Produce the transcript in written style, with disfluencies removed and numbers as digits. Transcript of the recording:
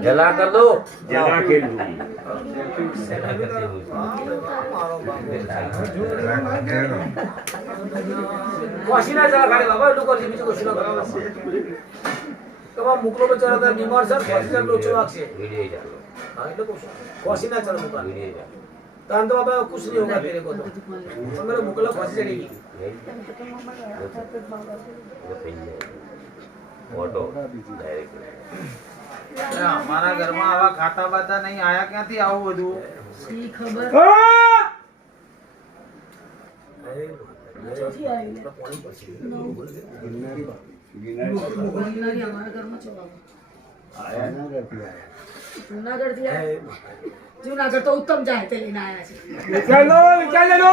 જલા કર દો જલા કે કોશીના જલા ખાડે બાબા એટલું કરશે બીજું કશું ના કરાવે તમામ મુકલો બચારા તો બીમાર છે કોશીના લોચો વાગશે વિડિયો ચાલો હા એટલે કોશીના ચાલો મુકા વિડિયો ચાલો तान तो बाबा कुछ नहीं होगा तेरे को तो मगर मुकला फांसी चढ़ेगी फोटो डायरेक्ट हमारा घर में आवा खाता बाता नहीं आया क्यांથી આવું બધું સી ખબર ચોથી આવી ગિરનારી અમારા ઘરમાં ચલાવો આયા ના કરતી આયા જુનાગઢ થી જુનાગઢ તો ઉત્તમ જાય તે લઈને આયા છે ચાલો ચાલો